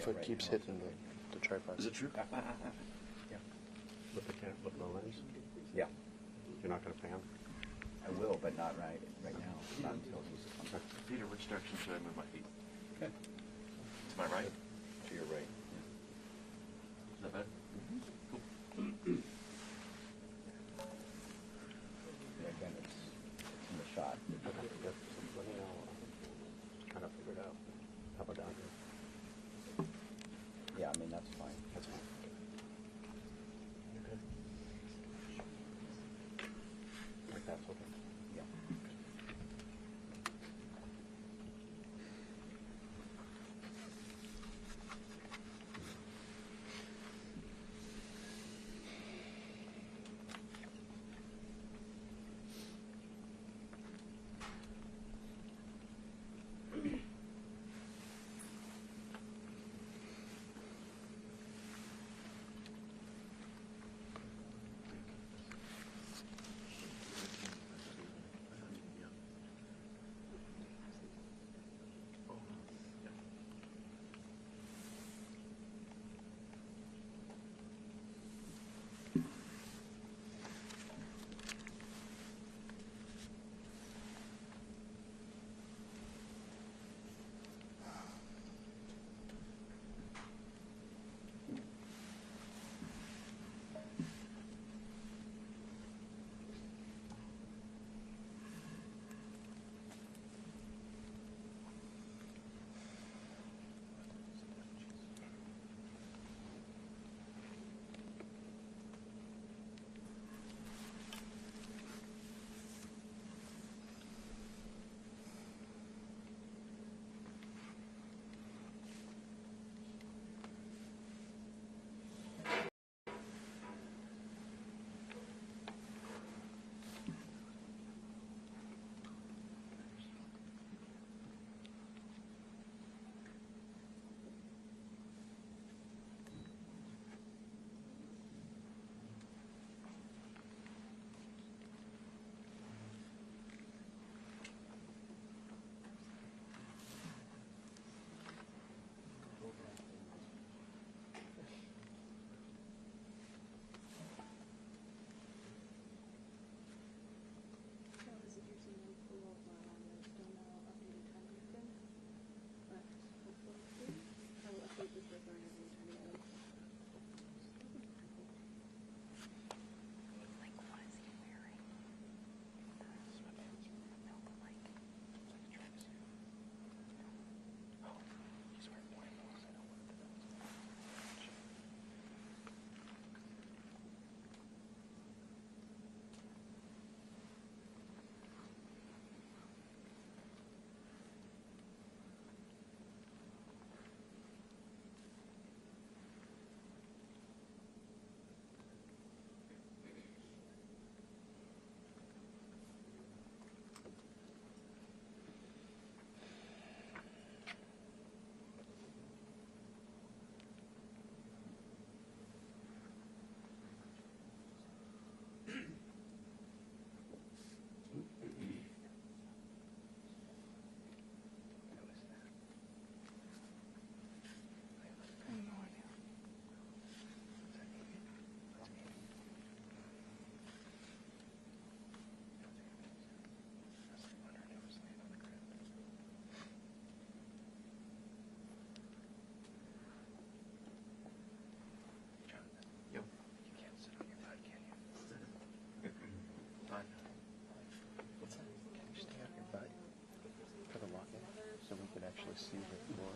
foot keeps hitting the tripod. Is it true? Yeah. With the lens? Yeah. You're not going to pan? I will, but not right now. Not until he's Okay. Peter, which direction should I move my feet? okay. To my right? To your right. Is that better? Cool. Yeah, again, it's in the shot. Okay. Yep. Let me know. Just trying to figure it out. How about down here? Yeah, I mean, that's fine. That's fine. Okay. Like that's okay. Yeah. Actually see the floor.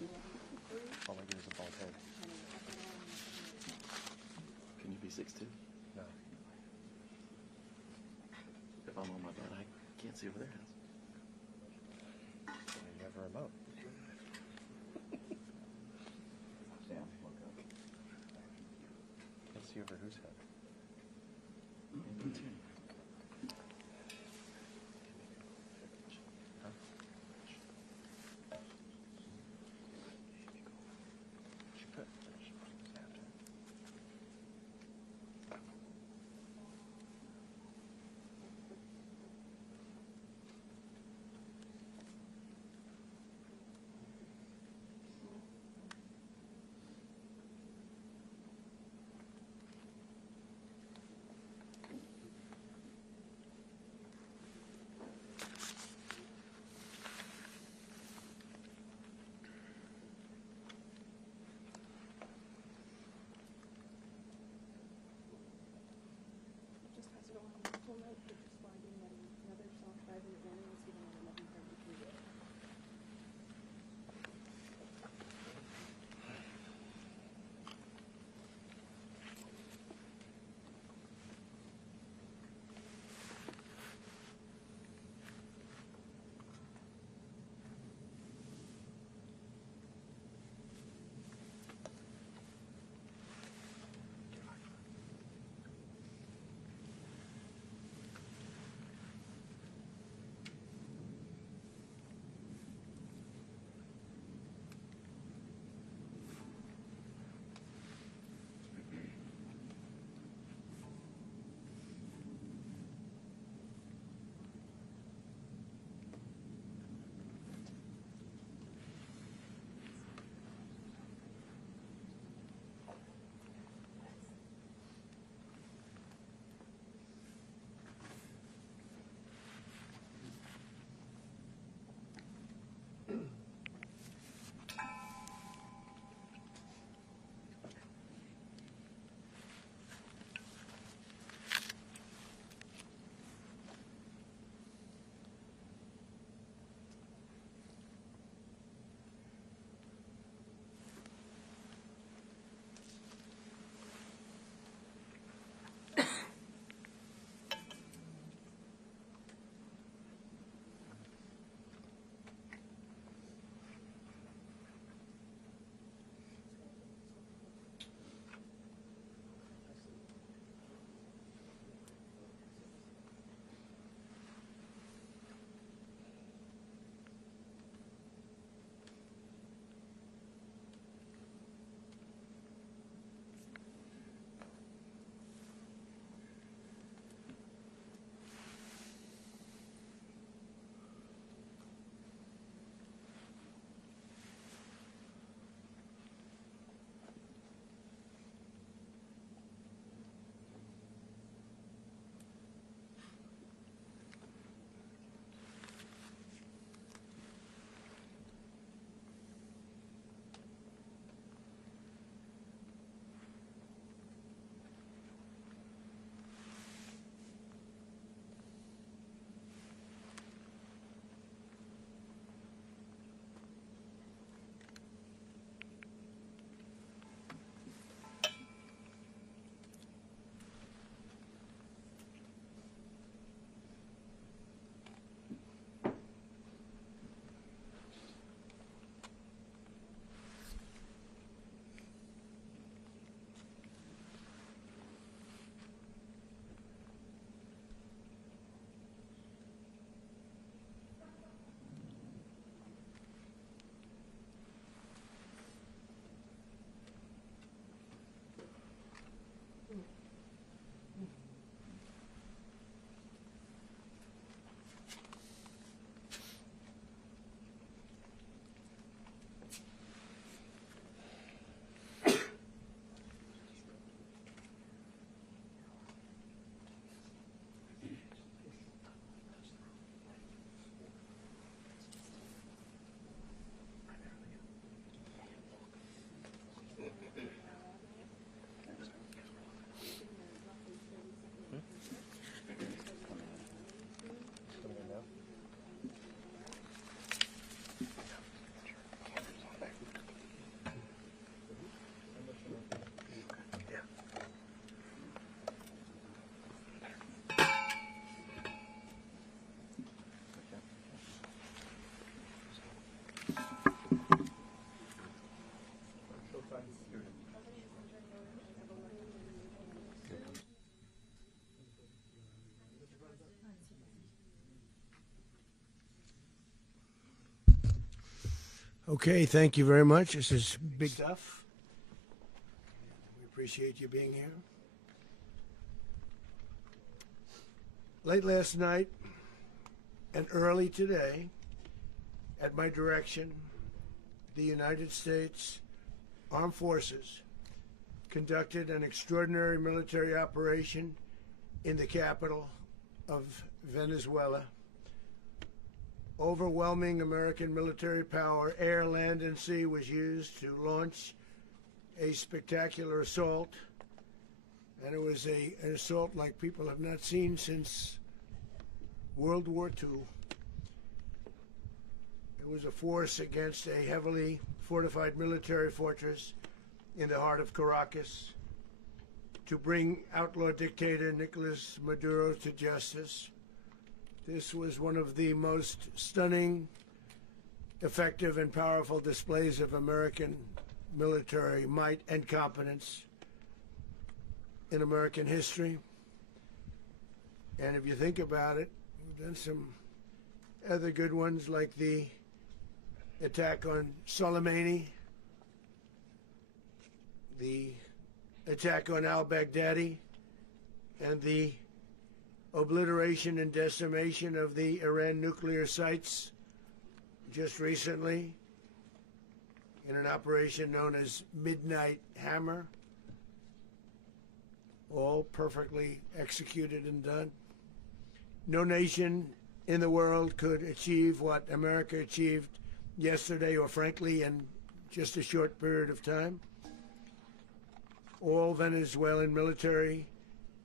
All I get is a bald head. Can you be 6'2"? No. If I'm on my butt, I can't see over there. You never remote. Sam, look up. Can't see over whose head? Okay, thank you very much. This is big stuff. We appreciate you being here. Late last night and early today, at my direction, the United States Armed Forces conducted an extraordinary military operation in the capital of Venezuela. Overwhelming American military power, air, land, and sea, was used to launch a spectacular assault. And it was an assault like people have not seen since World War II. It was a force against a heavily fortified military fortress in the heart of Caracas to bring outlaw dictator Nicolas Maduro to justice. This was one of the most stunning, effective, and powerful displays of American military might and competence in American history. And if you think about it, we've done some other good ones, like the attack on Soleimani, the attack on al-Baghdadi, and the obliteration and decimation of the Iran nuclear sites just recently in an operation known as Midnight Hammer. All perfectly executed and done. No nation in the world could achieve what America achieved yesterday, or frankly in just a short period of time. All Venezuelan military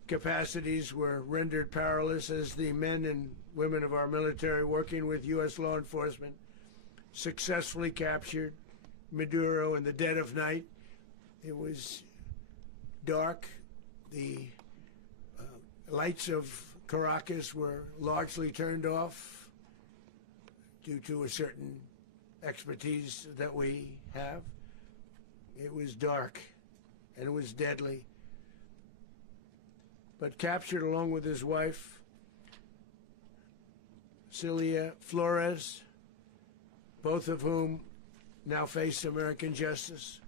capacities were rendered powerless as the men and women of our military, working with U.S. law enforcement, successfully captured Maduro in the dead of night. It was dark. The lights of Caracas were largely turned off due to a certain expertise that we have. It was dark and it was deadly. But captured along with his wife, Celia Flores, both of whom now face American justice.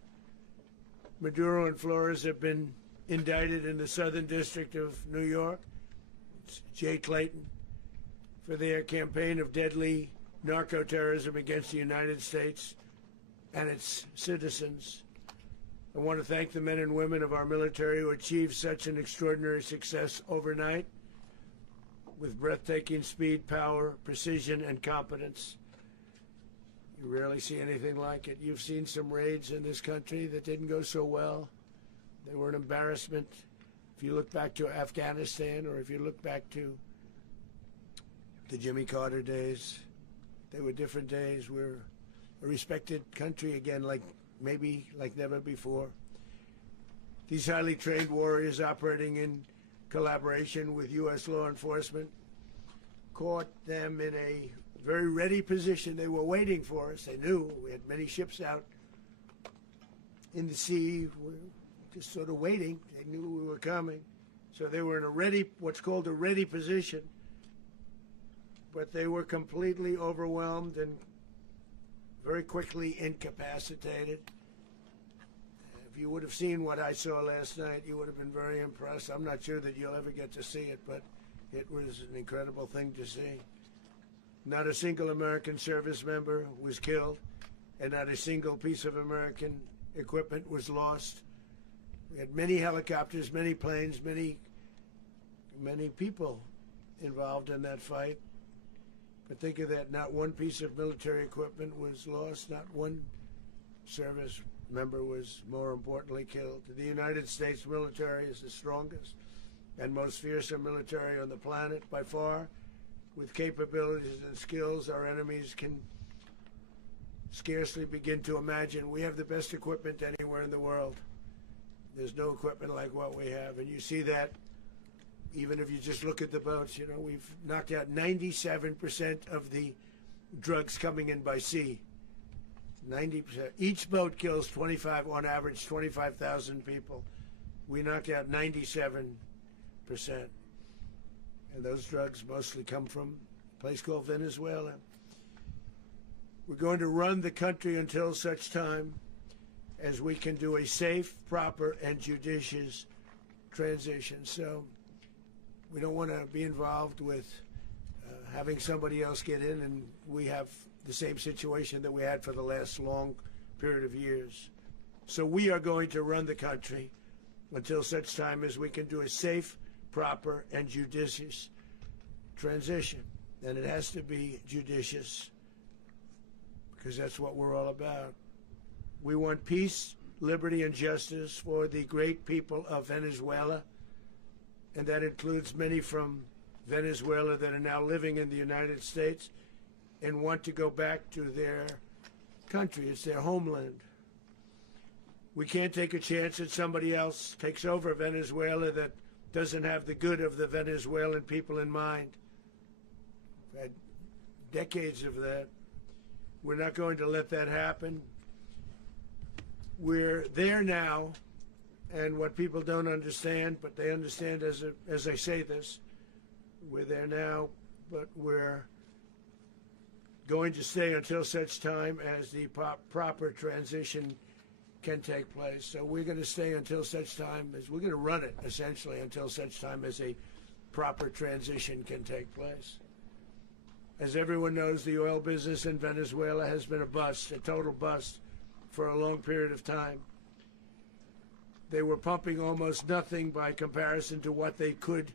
Maduro and Flores have been indicted in the Southern District of New York, it's Jay Clayton, for their campaign of deadly narco-terrorism against the United States and its citizens. I want to thank the men and women of our military who achieved such an extraordinary success overnight with breathtaking speed, power, precision, and competence. You rarely see anything like it. You've seen some raids in this country that didn't go so well. They were an embarrassment. If you look back to Afghanistan, or if you look back to the Jimmy Carter days, they were different days. We're a respected country again, maybe like never before. These highly trained warriors, operating in collaboration with U.S. law enforcement, caught them in a very ready position. They were waiting for us. They knew we had many ships out in the sea. We're just sort of waiting. They knew we were coming. So they were in a ready, what's called a ready position. But they were completely overwhelmed and very quickly incapacitated. If you would have seen what I saw last night, you would have been very impressed. I'm not sure that you'll ever get to see it, but it was an incredible thing to see. Not a single American service member was killed, and not a single piece of American equipment was lost. We had many helicopters, many planes, many people involved in that fight. But think of that, not one piece of military equipment was lost, not one service member was, more importantly, killed. The United States military is the strongest and most fearsome military on the planet by far. With capabilities and skills our enemies can scarcely begin to imagine. We have the best equipment anywhere in the world. There's no equipment like what we have, and you see that even if you just look at the boats. You know, we've knocked out 97% of the drugs coming in by sea. 90%. Each boat kills 25, on average, 25,000 people. We knocked out 97%. And those drugs mostly come from a place called Venezuela. We're going to run the country until such time as we can do a safe, proper, and judicious transition. So we don't want to be involved with having somebody else get in, and we have the same situation that we had for the last long period of years. So we are going to run the country until such time as we can do a safe, proper, and judicious transition. And it has to be judicious, because that's what we're all about. We want peace, liberty, and justice for the great people of Venezuela, and that includes many from Venezuela that are now living in the United States and want to go back to their country. It's their homeland. We can't take a chance that somebody else takes over Venezuela that doesn't have the good of the Venezuelan people in mind. We've had decades of that. We're not going to let that happen. We're there now, and what people don't understand, but they understand as I say this, we're there now, but we're going to stay until such time as the proper transition can take place. So we're going to stay until such time as, we're going to run it essentially until such time as a proper transition can take place. As everyone knows, the oil business in Venezuela has been a bust, a total bust, for a long period of time. They were pumping almost nothing by comparison to what they could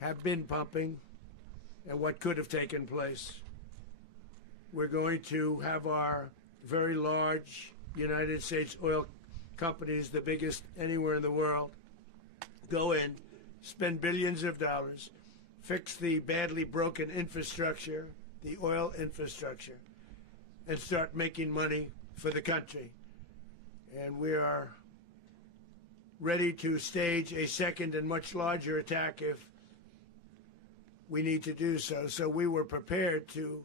have been pumping and what could have taken place. We're going to have our very large United States oil companies, the biggest anywhere in the world, go in, spend billions of dollars, fix the badly broken infrastructure, the oil infrastructure, and start making money for the country. And we are ready to stage a second and much larger attack if we need to do so. So we were prepared to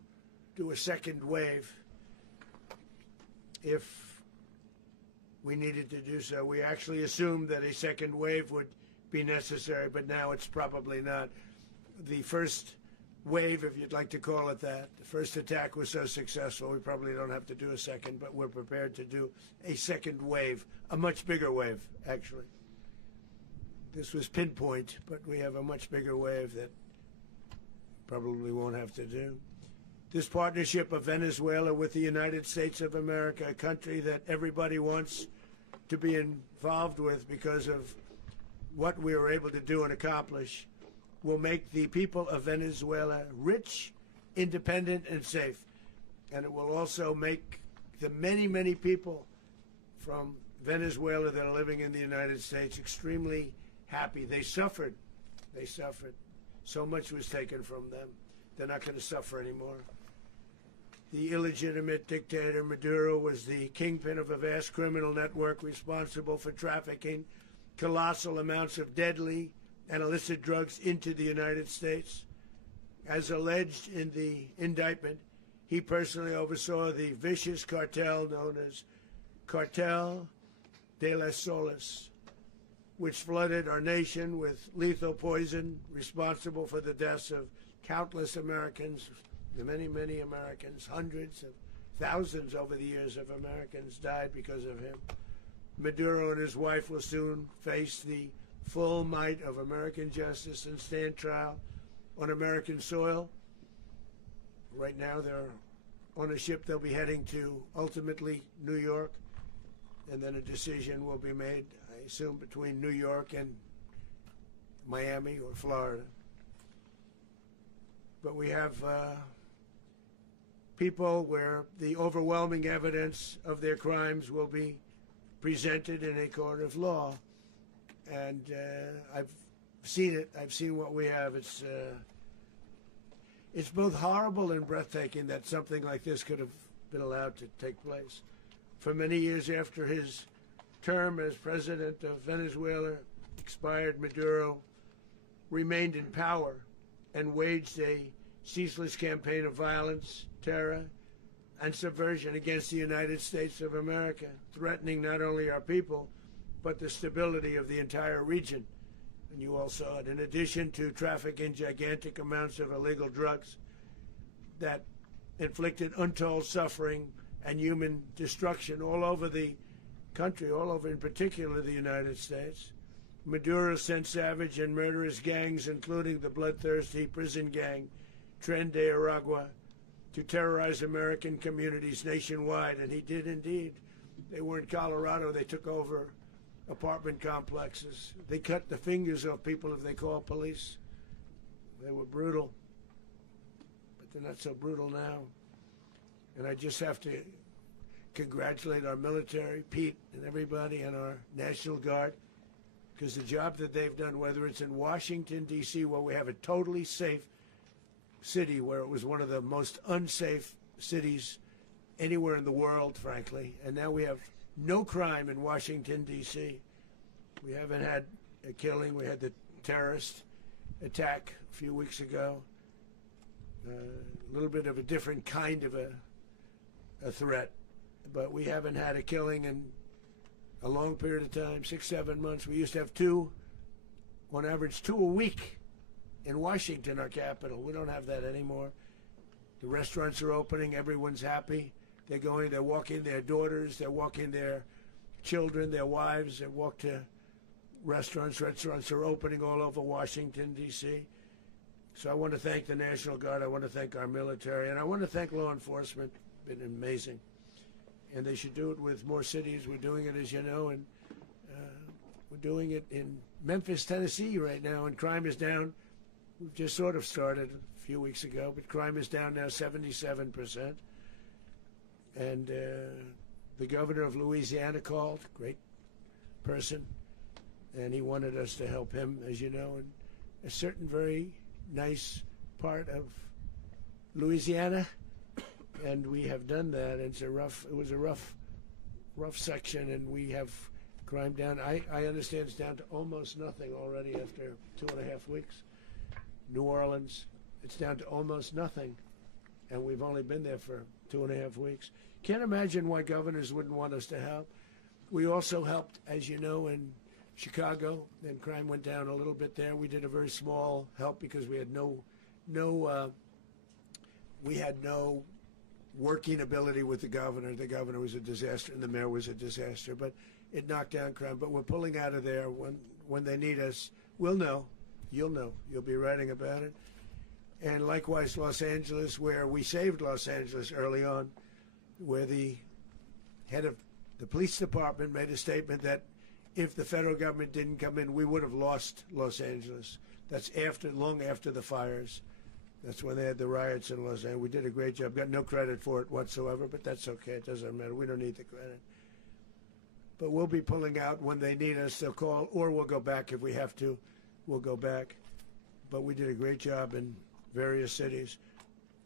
do a second wave if we needed to do so. We actually assumed that a second wave would be necessary, but now it's probably not. The first wave, if you'd like to call it that, the first attack was so successful, we probably don't have to do a second, but we're prepared to do a second wave, a much bigger wave, actually. This was pinpoint, but we have a much bigger wave that probably won't have to do. This partnership of Venezuela with the United States of America, a country that everybody wants to be involved with because of what we were able to do and accomplish, will make the people of Venezuela rich, independent, and safe. And it will also make the many, many people from Venezuela that are living in the United States extremely happy. They suffered. They suffered. So much was taken from them. They're not going to suffer anymore. The illegitimate dictator Maduro was the kingpin of a vast criminal network responsible for trafficking colossal amounts of deadly and illicit drugs into the United States. As alleged in the indictment, he personally oversaw the vicious cartel known as Cartel de las Solas, which flooded our nation with lethal poison, responsible for the deaths of countless Americans, the many, many Americans. Hundreds of thousands over the years of Americans died because of him. Maduro and his wife will soon face the full might of American justice and stand trial on American soil. Right now they're on a ship. They'll be heading to, ultimately, New York, and then a decision will be made, I assume, between New York and Miami or Florida. But we have people where the overwhelming evidence of their crimes will be presented in a court of law. And I've seen it. I've seen what we have. It's both horrible and breathtaking that something like this could have been allowed to take place. For many years after his term as president of Venezuela expired, Maduro remained in power and waged a ceaseless campaign of violence, terror, and subversion against the United States of America, threatening not only our people, but the stability of the entire region. And you all saw it. In addition to trafficking gigantic amounts of illegal drugs that inflicted untold suffering and human destruction all over the country, all over in particular the United States, Maduro sent savage and murderous gangs, including the bloodthirsty prison gang Tren de Aragua, to terrorize American communities nationwide, and he did indeed. They were in Colorado. They took over apartment complexes. They cut the fingers off people if they called police. They were brutal, but they're not so brutal now. And I just have to congratulate our military, Pete and everybody, and our National Guard, because the job that they've done, whether it's in Washington, D.C., where we have a totally safe city, where it was one of the most unsafe cities anywhere in the world, frankly, and now we have no crime in Washington, D.C. We haven't had a killing. We had the terrorist attack a few weeks ago. A little bit of a different kind of a threat, but we haven't had a killing in a long period of time, 6-7 months. We used to have two, on average, 2 a week in Washington, our capital. We don't have that anymore. The restaurants are opening. Everyone's happy. They're walking their daughters. They're walking their children, their wives. They walk to restaurants. Restaurants are opening all over Washington, D.C. So I want to thank the National Guard. I want to thank our military. And I want to thank law enforcement. Been amazing. And they should do it with more cities. We're doing it, as you know, and we're doing it in Memphis, Tennessee right now, and crime is down. We've just sort of started a few weeks ago, but crime is down now 77%. And the governor of Louisiana called, great person, and he wanted us to help him, as you know, in a certain very nice part of Louisiana, and we have done that. It was a rough section, and we have crime down. I understand it's down to almost nothing already after 2.5 weeks. New Orleans, it's down to almost nothing, and we've only been there for 2.5 weeks. Can't imagine why governors wouldn't want us to help. We also helped, as you know, in Chicago, and crime went down a little bit there. We did a very small help because we had no working ability with the governor. The governor was a disaster, and the mayor was a disaster, but it knocked down crime. But we're pulling out of there. When they need us, we'll know. You'll know. You'll be writing about it. And likewise, Los Angeles, where we saved Los Angeles early on, where the head of the police department made a statement that if the federal government didn't come in, we would have lost Los Angeles. That's long after the fires. That's when they had the riots in Los Angeles. We did a great job. Got no credit for it whatsoever, but that's okay. It doesn't matter. We don't need the credit. But we'll be pulling out when they need us. They'll call, or we'll go back if we have to. We'll go back. But we did a great job in various cities.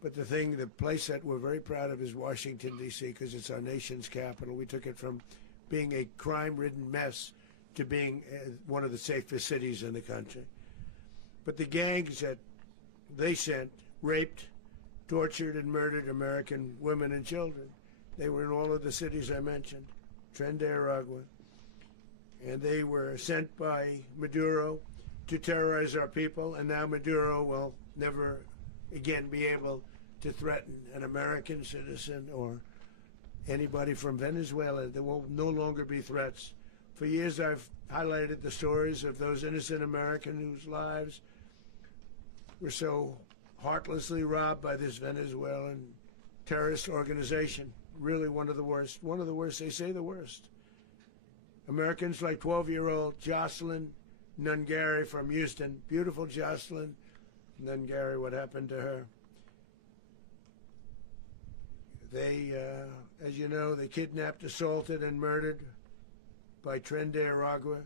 But the place that we're very proud of is Washington, D.C., because it's our nation's capital. We took it from being a crime-ridden mess to being one of the safest cities in the country. But the gangs that they sent raped, tortured, and murdered American women and children. They were in all of the cities I mentioned, Tren de Aragua. And they were sent by Maduro to terrorize our people, and now Maduro will never again be able to threaten an American citizen or anybody from Venezuela. There will no longer be threats. For years I've highlighted the stories of those innocent Americans whose lives were so heartlessly robbed by this Venezuelan terrorist organization. Really one of the worst. One of the worst, they say the worst. Americans like 12-year-old Jocelyn Nungary from Houston. Beautiful Jocelyn Nungary, what happened to her? They, as you know, they kidnapped, assaulted, and murdered by Tren de Aragua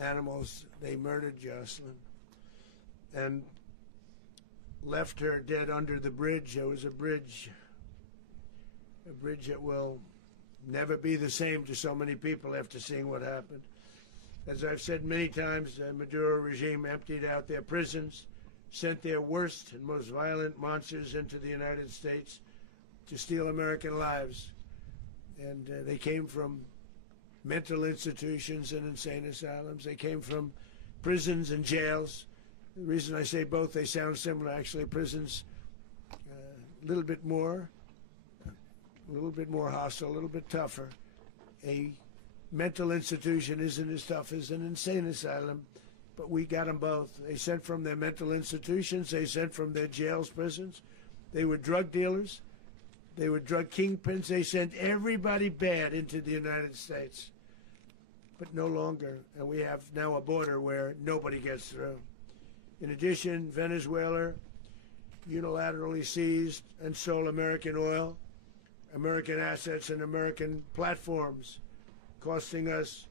animals. They murdered Jocelyn and left her dead under the bridge. There was a bridge that will never be the same to so many people after seeing what happened. As I've said many times, the Maduro regime emptied out their prisons, sent their worst and most violent monsters into the United States to steal American lives. And they came from mental institutions and insane asylums. They came from prisons and jails. The reason I say both, they sound similar. Actually, prisons a little bit more hostile, a little bit tougher. A mental institution isn't as tough as an insane asylum, but we got them both. They sent from their mental institutions. They sent from their jails, prisons. They were drug dealers. They were drug kingpins. They sent everybody bad into the United States, but no longer. And we have now a border where nobody gets through. In addition, Venezuela unilaterally seized and stole American oil, American assets, and American platforms, costing us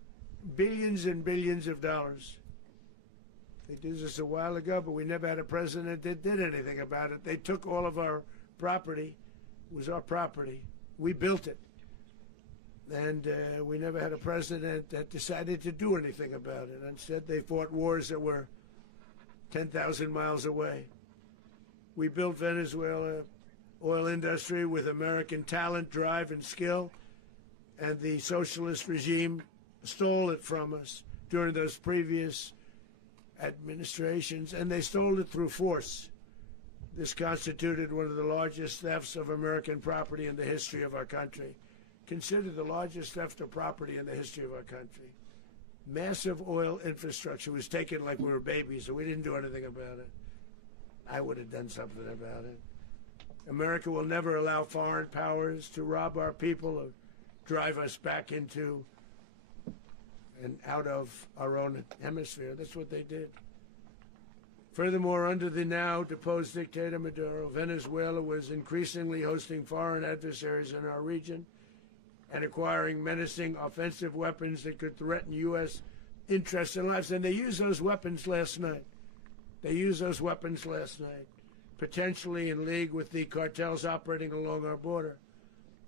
billions and billions of dollars. They did this a while ago, but we never had a president that did anything about it. They took all of our property. It was our property. We built it. And we never had a president that decided to do anything about it. Instead, they fought wars that were 10,000 miles away. We built Venezuela oil industry with American talent, drive, and skill, and the socialist regime stole it from us during those previous administrations, and they stole it through force. This constituted one of the largest thefts of American property in the history of our country. Considered the largest theft of property in the history of our country. Massive oil infrastructure was taken like we were babies, and we didn't do anything about it. I would have done something about it. America will never allow foreign powers to rob our people or drive us back into and out of our own hemisphere. That's what they did. Furthermore, under the now deposed dictator Maduro, Venezuela was increasingly hosting foreign adversaries in our region and acquiring menacing offensive weapons that could threaten U.S. interests and lives. And they used those weapons last night. Potentially in league with the cartels operating along our border.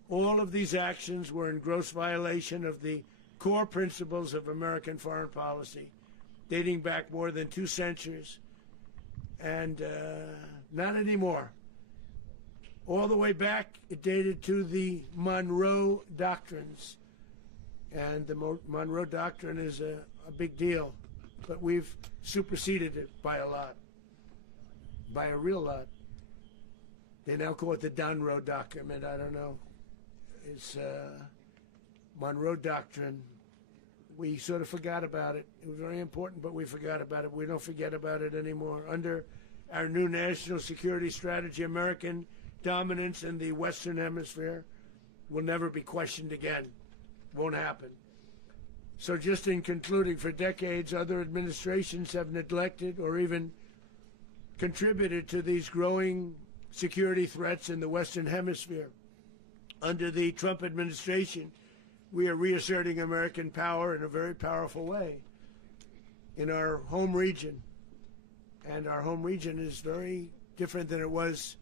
All of these actions were in gross violation of the core principles of American foreign policy, dating back more than 2 centuries, and not anymore. All the way back, it dated to the Monroe Doctrines, and the Monroe Doctrine is a big deal, but we've superseded it by a lot, by a real lot. They now call it the Monroe Document. I don't know. It's Monroe Doctrine. We sort of forgot about it. It was very important, but we forgot about it. We don't forget about it anymore. Under our new national security strategy, American dominance in the Western Hemisphere will never be questioned again. Won't happen. So just in concluding, for decades, other administrations have neglected or even contributed to these growing security threats in the Western Hemisphere. Under the Trump administration, we are reasserting American power in a very powerful way in our home region. And our home region is very different than it was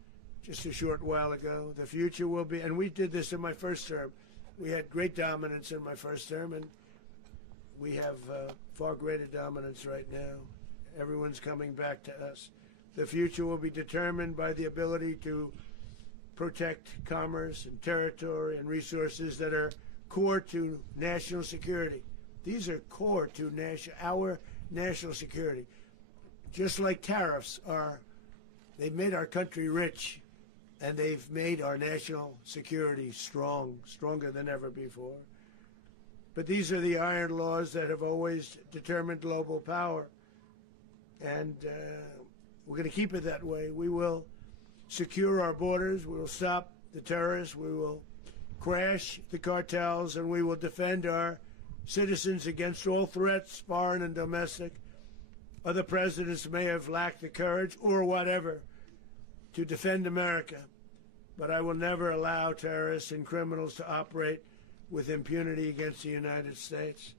just a short while ago. The future will be, and we did this in my first term. We had great dominance in my first term, and we have far greater dominance right now. Everyone's coming back to us. The future will be determined by the ability to protect commerce and territory and resources that are core to national security. These are core to our national security. Just like tariffs are, they've made our country rich, and they've made our national security stronger than ever before. But these are the iron laws that have always determined global power, and we're going to keep it that way. We will secure our borders, we will stop the terrorists, we will crash the cartels, and we will defend our citizens against all threats, foreign and domestic. Other presidents may have lacked the courage or whatever to defend America, but I will never allow terrorists and criminals to operate with impunity against the United States.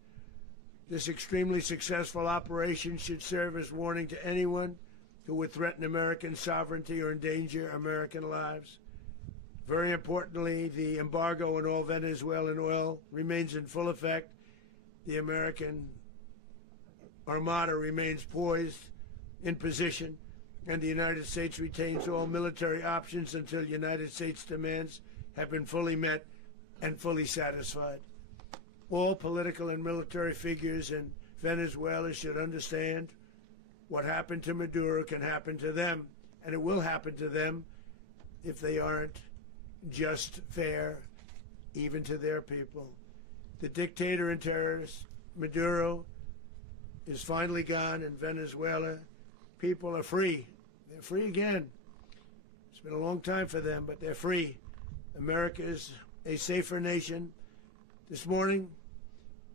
This extremely successful operation should serve as warning to anyone who would threaten American sovereignty or endanger American lives. Very importantly, the embargo on all Venezuelan oil remains in full effect. The American Armada remains poised in position, and the United States retains all military options until United States demands have been fully met and fully satisfied. All political and military figures in Venezuela should understand what happened to Maduro can happen to them, and it will happen to them if they aren't just fair, even to their people. The dictator and terrorist, Maduro, is finally gone in Venezuela. People are free. They're free again. It's been a long time for them, but they're free. America is a safer nation. This morning,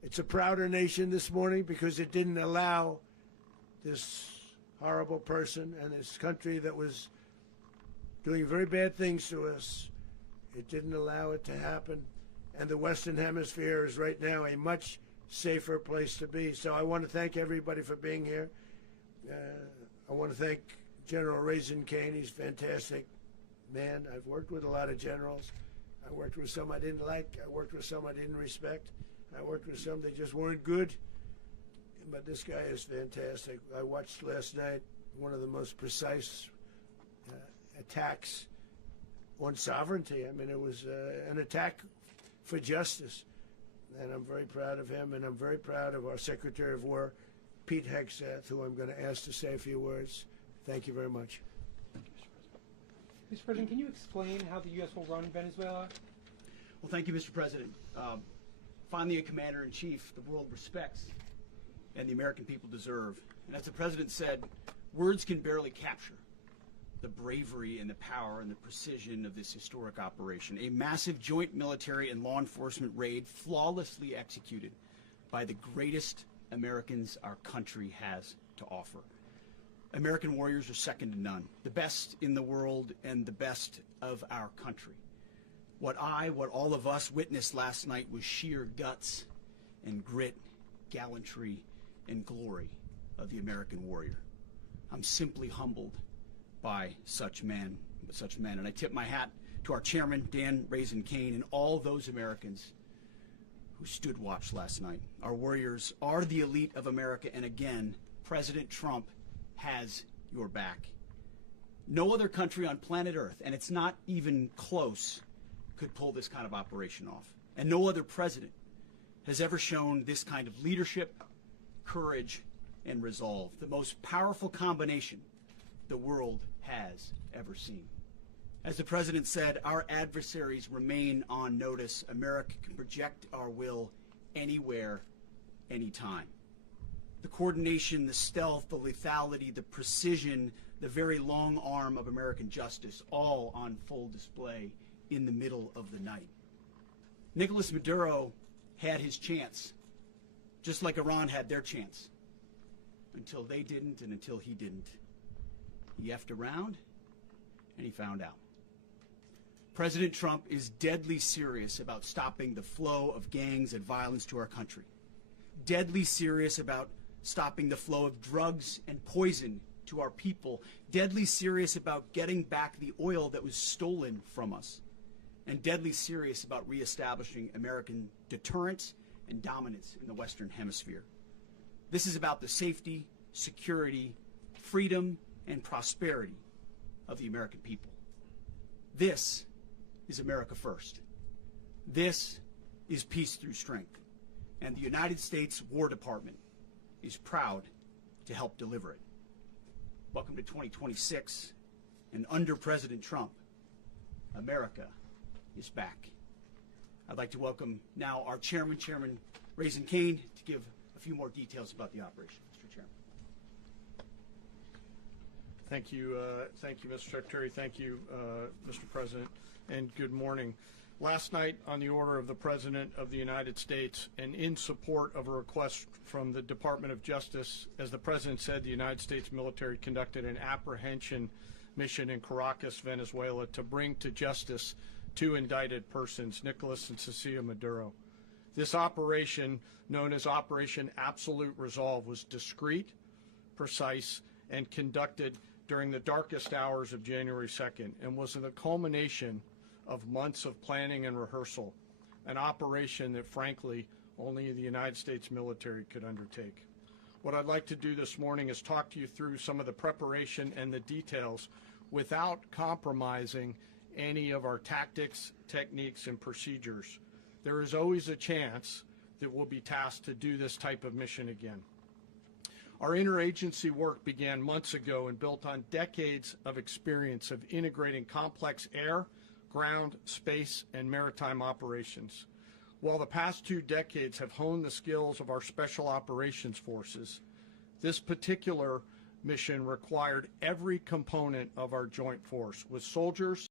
it's a prouder nation this morning because it didn't allow this horrible person and this country that was doing very bad things to us. It didn't allow it to happen. And the Western Hemisphere is right now a much safer place to be. So I want to thank everybody for being here. I want to thank General Raisin Kane. He's a fantastic man. I've worked with a lot of generals. I worked with some I didn't like. I worked with some I didn't respect. I worked with some that just weren't good. But this guy is fantastic. I watched last night one of the most precise attacks on sovereignty. I mean, it was an attack for justice. And I'm very proud of him, and I'm very proud of our Secretary of War, Pete Hegseth, who I'm going to ask to say a few words. Thank you very much. Mr. President, can you explain how the U.S. will run Venezuela? Well, thank you, Mr. President. Finally, a commander-in-chief the world respects and the American people deserve. And as the President said, words can barely capture the bravery and the power and the precision of this historic operation. A massive joint military and law enforcement raid flawlessly executed by the greatest Americans our country has to offer. American warriors are second to none, the best in the world and the best of our country. What all of us witnessed last night was sheer guts and grit, gallantry, and glory of the American warrior. I'm simply humbled by such men. And I tip my hat to our chairman, Dan Raisin Kane, and all those Americans who stood watch last night. Our warriors are the elite of America, and again, President Trump has your back. No other country on planet Earth, and it's not even close, could pull this kind of operation off. And no other president has ever shown this kind of leadership, courage, and resolve. The most powerful combination the world has ever seen. As the President said, our adversaries remain on notice. America can project our will anywhere, anytime. The coordination, the stealth, the lethality, the precision, the very long arm of American justice, all on full display in the middle of the night. Nicolas Maduro had his chance, just like Iran had their chance, until they didn't and until he didn't. He effed around, and he found out. President Trump is deadly serious about stopping the flow of gangs and violence to our country. Deadly serious about stopping the flow of drugs and poison to our people. Deadly serious about getting back the oil that was stolen from us. And deadly serious about reestablishing American deterrence and dominance in the Western Hemisphere. This is about the safety, security, freedom, and prosperity of the American people. This is America first. This is peace through strength. And the United States War Department is proud to help deliver it. Welcome to 2026, and under President Trump, America is back. I'd like to welcome now our chairman, Chairman Raisin Kane, to give a few more details about the operation. Mr. Chairman. Thank you, Mr. Secretary. Thank you, Mr. President, and good morning. Last night, on the order of the President of the United States and in support of a request from the Department of Justice, as the President said, the United States military conducted an apprehension mission in Caracas, Venezuela, to bring to justice two indicted persons, Nicolas and Cecilia Maduro. This operation, known as Operation Absolute Resolve, was discreet, precise, and conducted during the darkest hours of January 2nd and was the culmination of months of planning and rehearsal, an operation that, frankly, only the United States military could undertake. What I'd like to do this morning is talk to you through some of the preparation and the details without compromising any of our tactics, techniques, and procedures. There is always a chance that we'll be tasked to do this type of mission again. Our interagency work began months ago and built on decades of experience of integrating complex air, ground, space, and maritime operations. While the past 2 decades have honed the skills of our special operations forces, this particular mission required every component of our joint force, with soldiers,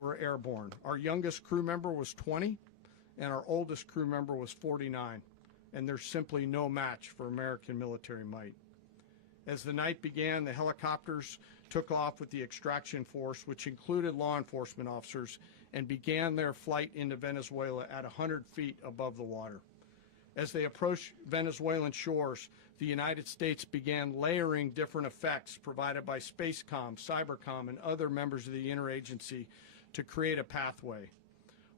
were airborne. Our youngest crew member was 20, and our oldest crew member was 49, and there's simply no match for American military might. As the night began, the helicopters took off with the extraction force, which included law enforcement officers, and began their flight into Venezuela at 100 feet above the water. As they approached Venezuelan shores, the United States began layering different effects provided by Spacecom, Cybercom, and other members of the interagency to create a pathway.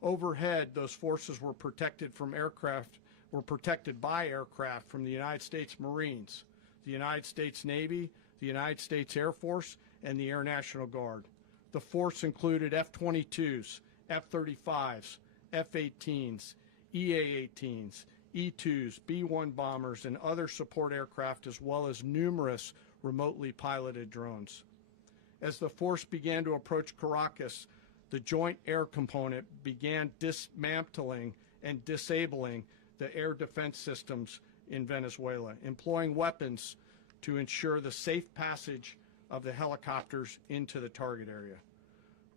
Overhead, those forces were protected by aircraft from the United States Marines, the United States Navy, the United States Air Force, and the Air National Guard. The force included F-22s, F-35s, F-18s, EA-18s, E-2s, B-1 bombers, and other support aircraft, as well as numerous remotely piloted drones. As the force began to approach Caracas, the Joint Air Component began dismantling and disabling the air defense systems in Venezuela, employing weapons to ensure the safe passage of the helicopters into the target area.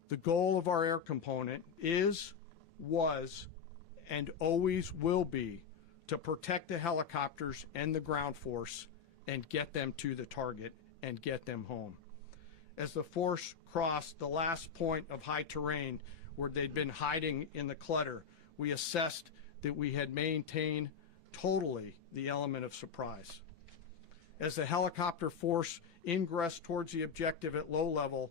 The goal of our air component is, was, and always will be to protect the helicopters and the ground force and get them to the target and get them home. As the force crossed the last point of high terrain where they'd been hiding in the clutter, we assessed that we had maintained totally the element of surprise. As the helicopter force ingressed towards the objective at low level,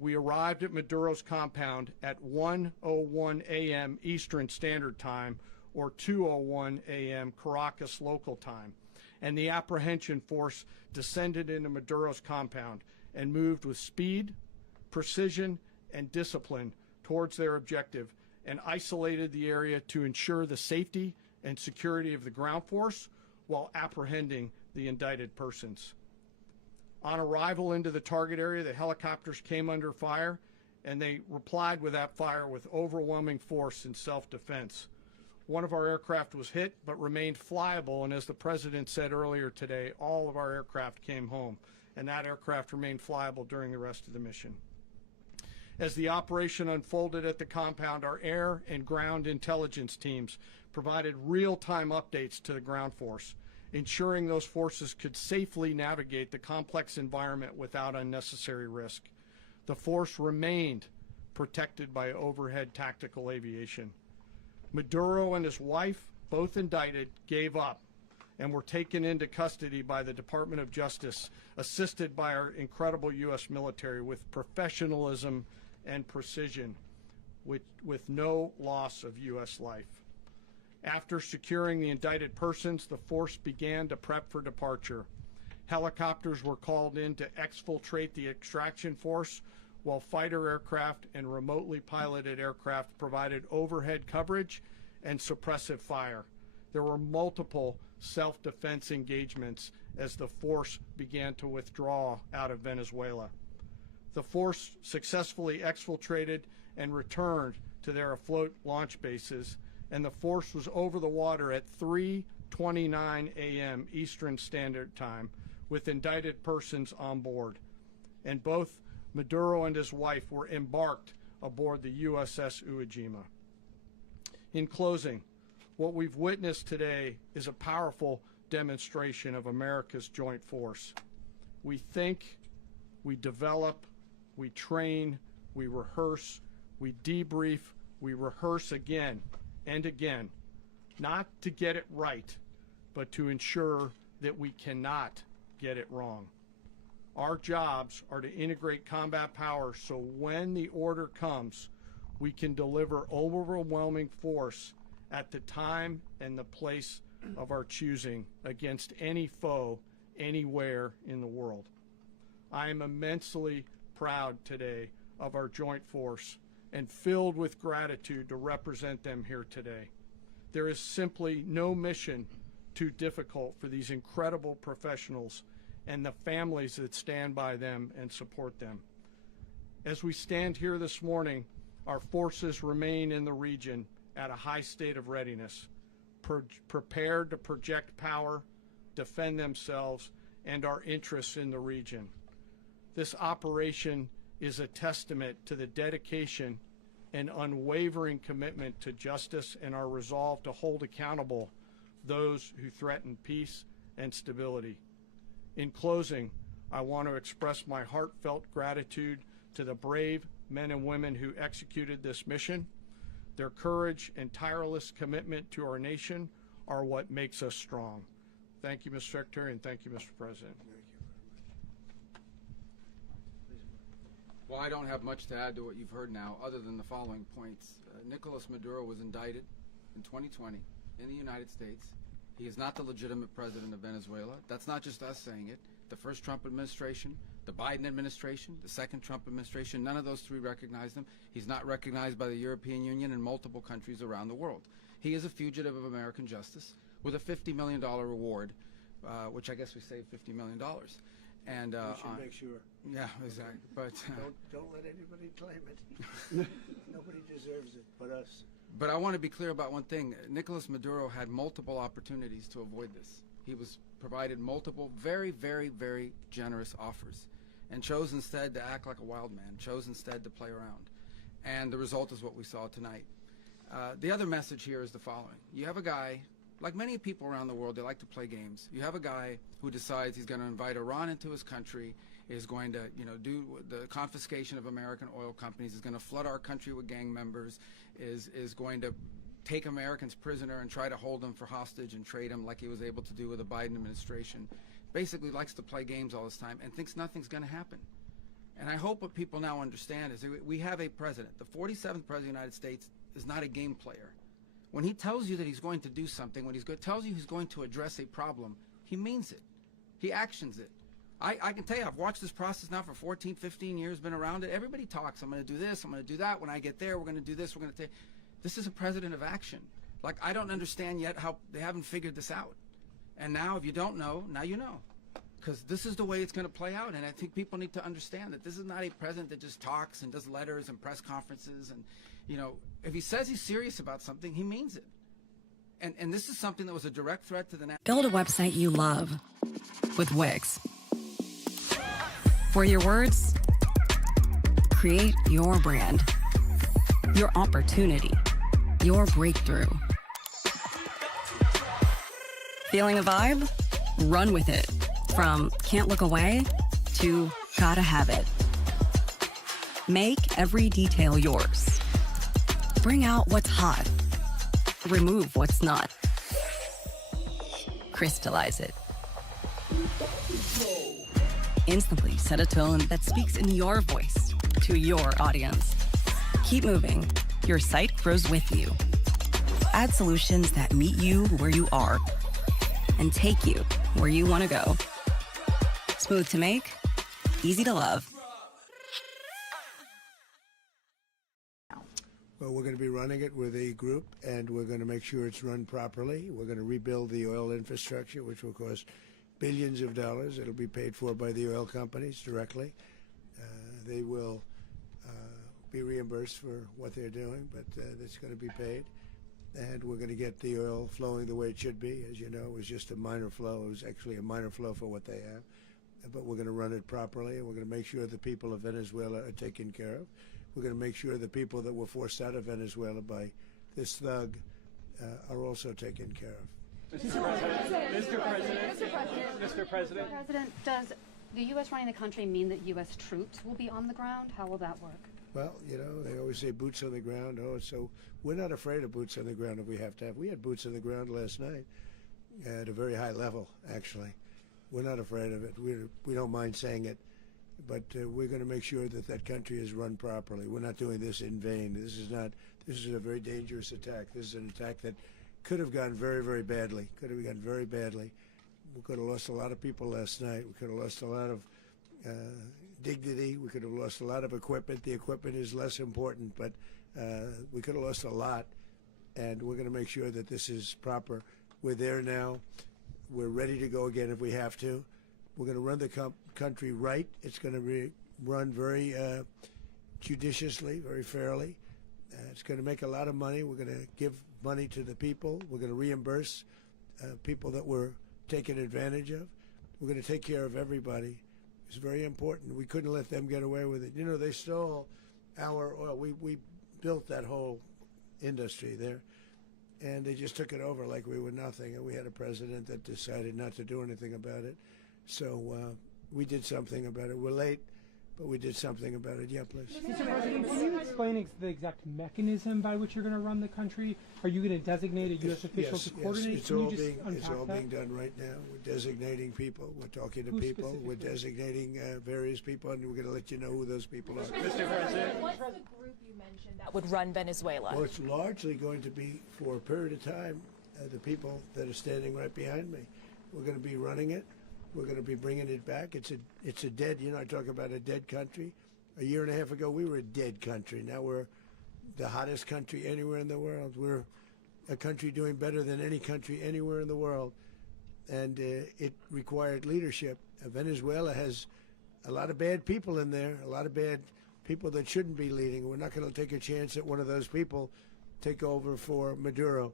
we arrived at Maduro's compound at 1:01 a.m. Eastern Standard Time, or 2:01 a.m. Caracas local time, and the apprehension force descended into Maduro's compound and moved with speed, precision, and discipline towards their objective, and isolated the area to ensure the safety and security of the ground force while apprehending the indicted persons. On arrival into the target area, the helicopters came under fire, and they replied with that fire with overwhelming force in self-defense. One of our aircraft was hit but remained flyable, and as the President said earlier today, all of our aircraft came home, and that aircraft remained flyable during the rest of the mission. As the operation unfolded at the compound, our air and ground intelligence teams provided real-time updates to the ground force, ensuring those forces could safely navigate the complex environment without unnecessary risk. The force remained protected by overhead tactical aviation. Maduro and his wife, both indicted, gave up and were taken into custody by the Department of Justice, assisted by our incredible U.S. military with professionalism and precision, with no loss of U.S. life. After securing the indicted persons, the force began to prep for departure. Helicopters were called in to exfiltrate the extraction force, while fighter aircraft and remotely piloted aircraft provided overhead coverage and suppressive fire. There were multiple self-defense engagements as the force began to withdraw out of Venezuela. The force successfully exfiltrated and returned to their afloat launch bases, and the force was over the water at 3:29 a.m. Eastern Standard Time with indicted persons on board. And both Maduro and his wife were embarked aboard the USS Iwo Jima. In closing, what we've witnessed today is a powerful demonstration of America's joint force. We think, we develop, we train, we rehearse, we debrief, we rehearse again and again, not to get it right, but to ensure that we cannot get it wrong. Our jobs are to integrate combat power so when the order comes, we can deliver overwhelming force at the time and the place of our choosing against any foe anywhere in the world. I am immensely proud today of our joint force and filled with gratitude to represent them here today. There is simply no mission too difficult for these incredible professionals and the families that stand by them and support them. As we stand here this morning, our forces remain in the region at a high state of readiness, prepared to project power, defend themselves, and our interests in the region. This operation is a testament to the dedication and unwavering commitment to justice and our resolve to hold accountable those who threaten peace and stability. In closing, I want to express my heartfelt gratitude to the brave men and women who executed this mission. Their courage and tireless commitment to our nation are what makes us strong. Thank you, Mr. Secretary, and thank you, Mr. President. Well, I don't have much to add to what you've heard now, other than the following points. Nicolas Maduro was indicted in 2020 in the United States. He is not the legitimate president of Venezuela. That's not just us saying it. The first Trump administration, the Biden administration, the second Trump administration, none of those three recognized him. He's not recognized by the European Union and multiple countries around the world. He is a fugitive of American justice. with a $50 million reward, which I guess we saved $50 million. And We should make sure. yeah, exactly. But Don't let anybody claim it. Nobody deserves it but us. But I want to be clear about one thing. Nicolas Maduro had multiple opportunities to avoid this. He was provided multiple very, very, very generous offers and chose instead to act like a wild man, chose instead to play around. And the result is what we saw tonight. The other message here is the following. You have a guy, like many people around the world, they like to play games. You have a guy who decides he's going to invite Iran into his country, is going to, do the confiscation of American oil companies, is going to flood our country with gang members, is going to take Americans prisoner and try to hold them for hostage and trade them like he was able to do with the Biden administration. Basically likes to play games all this time and thinks nothing's going to happen. And I hope what people now understand is that we have a president. The 47th president of the United States is not a game player. When he tells you that he's going to do something, when tells you he's going to address a problem, he means it. He actions it. I can tell you, I've watched this process now for 14, 15 years, been around it. Everybody talks, I'm going to do this, I'm going to do that. When I get there, we're going to do this, we're going to take. This is a president of action. Like, I don't understand yet how they haven't figured this out. And now, if you don't know, now you know. Because this is the way it's going to play out. And I think people need to understand that this is not a president that just talks and does letters and press conferences. And, if he says he's serious about something, he means it. And this is something that was a direct threat to the national. Build a website you love with Wix. For your words, create your brand, your opportunity, your breakthrough. Feeling a vibe? Run with it. From can't look away to gotta have it. Make every detail yours. Bring out what's hot. Remove what's not. Crystallize it. Instantly set a tone that speaks in your voice to your audience. Keep moving. Your site grows with you. Add solutions that meet you where you are and take you where you want to go. Smooth to make, easy to love. Well, we're going to be running it with a group, and we're going to make sure it's run properly. We're going to rebuild the oil infrastructure, which will cost billions of dollars. It'll be paid for by the oil companies directly. They will be reimbursed for what they're doing, but it's going to be paid. And we're going to get the oil flowing the way it should be. As you know, it was just a minor flow. It was actually a minor flow for what they have. But we're going to run it properly, and we're going to make sure the people of Venezuela are taken care of. We're going to make sure the people that were forced out of Venezuela by this thug are also taken care of. Mr. President, does the U.S. running the country mean that U.S. troops will be on the ground? How will that work? Well, they always say boots on the ground. Oh, so we're not afraid of boots on the ground if we have to have. We had boots on the ground last night at a very high level, actually. We're not afraid of it. We don't mind saying it. But we're going to make sure that that country is run properly. We're not doing this in vain. This is a very dangerous attack. This is an attack that could have gone very, very badly. Could have gone very badly. We could have lost a lot of people last night. We could have lost a lot of dignity. We could have lost a lot of equipment. The equipment is less important, but we could have lost a lot. And we're going to make sure that this is proper. We're there now. We're ready to go again if we have to. We're going to run the country right. It's going to be run very judiciously, very fairly. It's going to make a lot of money. We're going to give money to the people. We're going to reimburse people that were taken advantage of. We're going to take care of everybody. It's very important. We couldn't let them get away with it. They stole our oil. We built that whole industry there, and they just took it over like we were nothing. And we had a president that decided not to do anything about it. So we did something about it. We're late, but we did something about it. Yeah, please. Mr. President, can you explain the exact mechanism by which you're going to run the country? Are you going to designate a U.S. official to coordinate? It's all being done right now. We're designating people. We're talking to people. We're designating various people, and we're going to let you know who those people are. Mr. President, what's the group you mentioned that would run Venezuela? Well, it's largely going to be, for a period of time, the people that are standing right behind me. We're going to be running it. We're going to be bringing it back. It's a dead, I talk about a dead country. A year and a half ago, we were a dead country. Now we're the hottest country anywhere in the world. We're a country doing better than any country anywhere in the world. And it required leadership. Venezuela has a lot of bad people in there, a lot of bad people that shouldn't be leading. We're not going to take a chance that one of those people take over for Maduro.